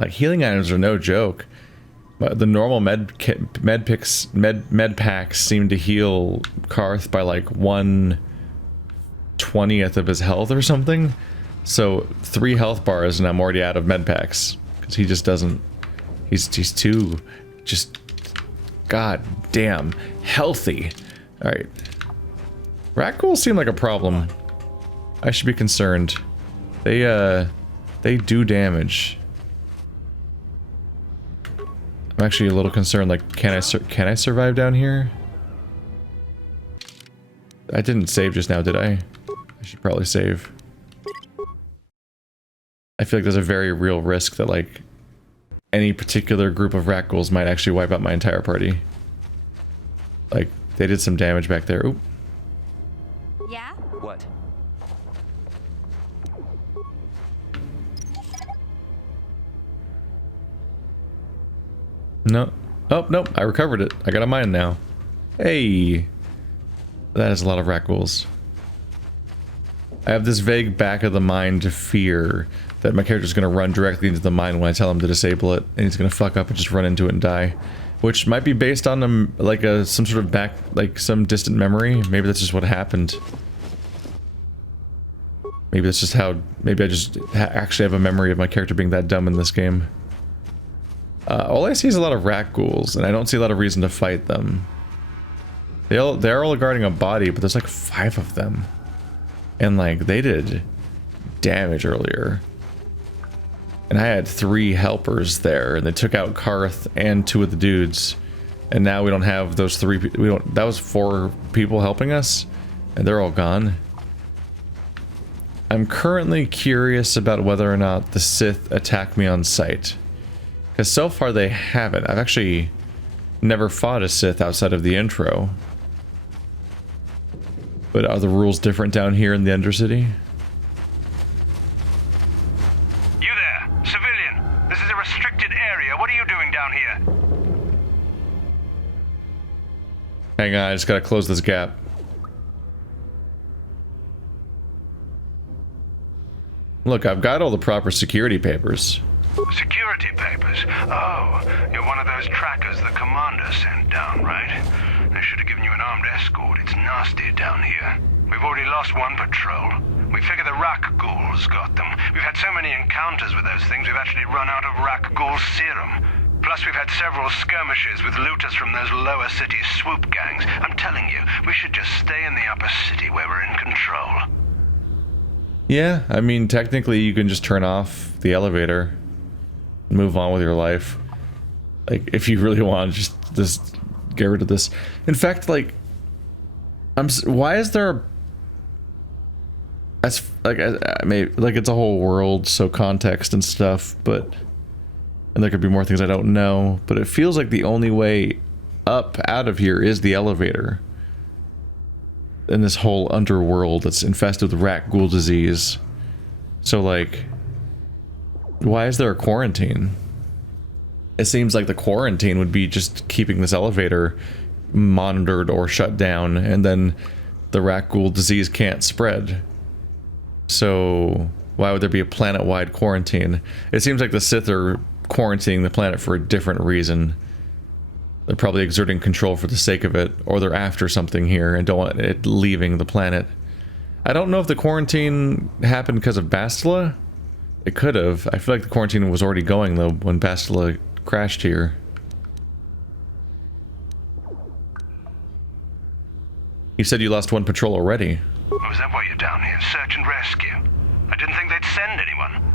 Like, healing items are no joke. The normal med packs seem to heal Karth by like 1/20th of his health or something. So 3 health bars and I'm already out of med packs because he just doesn't. He's too just god damn healthy. All right. Rat ghouls seem like a problem. I should be concerned. They do damage. I'm actually a little concerned. Like, can I survive down here? I didn't save just now, did I? I should probably save. I feel like there's a very real risk that like any particular group of rat ghouls might actually wipe out my entire party. Like, they did some damage back there. Oop. Yeah? What? No. Oh, nope. I recovered it. I got a mine now. Hey. That is a lot of rat ghouls. I have this vague back of the mind fear that my character's going to run directly into the mine when I tell him to disable it, and he's going to fuck up and just run into it and die. Which might be based on like some sort of back, like some distant memory. Maybe that's just what happened. Maybe that's just how, maybe I just actually have a memory of my character being that dumb in this game. All I see is a lot of rat ghouls, and I don't see a lot of reason to fight them. They're all guarding a body, but there's like 5 of them. And like, they did damage earlier. And I had 3 helpers there, and they took out Karth and 2 of the dudes. And now we don't have those 3 that was 4 people helping us, and they're all gone. I'm currently curious about whether or not the Sith attack me on sight. Because so far they haven't. I've actually never fought a Sith outside of the intro. But are the rules different down here in the Undercity? You there, civilian. This is a restricted area. What are you doing down here? Hang on, I just gotta close this gap. Look, I've got all the proper security papers. Security papers? Oh, you're one of those trackers the commander sent down, right? They should have given you an armed escort. It's nasty down here. We've already lost one patrol. We figure the Rak ghouls got them. We've had so many encounters with those things, we've actually run out of Rak ghoul serum. Plus, we've had several skirmishes with looters from those lower city swoop gangs. I'm telling you, we should just stay in the upper city where we're in control. Yeah, I mean, technically you can just turn off the elevator and move on with your life. Like, if you really want, just get rid of this. In fact, like, why is there as like maybe like it's a whole world, so context and stuff, but and there could be more things I don't know, but it feels like the only way up out of here is the elevator in this whole underworld that's infested with rat ghoul disease. So like, why is there a quarantine? It seems like the quarantine would be just keeping this elevator monitored or shut down, and then the rat ghoul disease can't spread. So why would there be a planet-wide quarantine? It seems like the Sith are quarantining the planet for a different reason. They're probably exerting control for the sake of it, or they're after something here and don't want it leaving the planet. I don't know if the quarantine happened because of Bastila. It could have. I feel like the quarantine was already going though when Bastila crashed here. You said you lost one patrol already. Oh, is that why you're down here? Search and rescue? I didn't think they'd send anyone.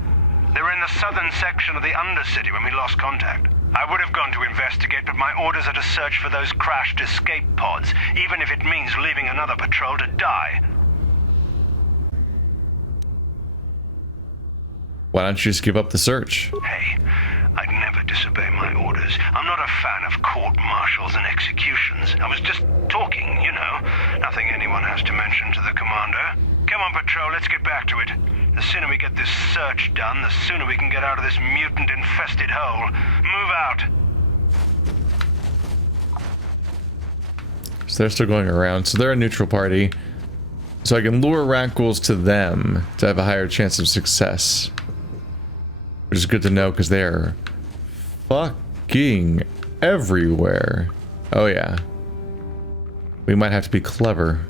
They were in the southern section of the Undercity when we lost contact. I would have gone to investigate, but my orders are to search for those crashed escape pods, even if it means leaving another patrol to die. Why don't you just give up the search? Hey, I'd never disobey my orders. I'm not a fan of court-martials and executions. I was just talking, you know. Nothing anyone has to mention to the commander. Come on, patrol, let's get back to it. The sooner we get this search done, the sooner we can get out of this mutant-infested hole. Move out. So they're still going around. So they're a neutral party. So I can lure rat ghouls to them to have a higher chance of success. Which is good to know because they're fucking everywhere. Oh yeah. We might have to be clever.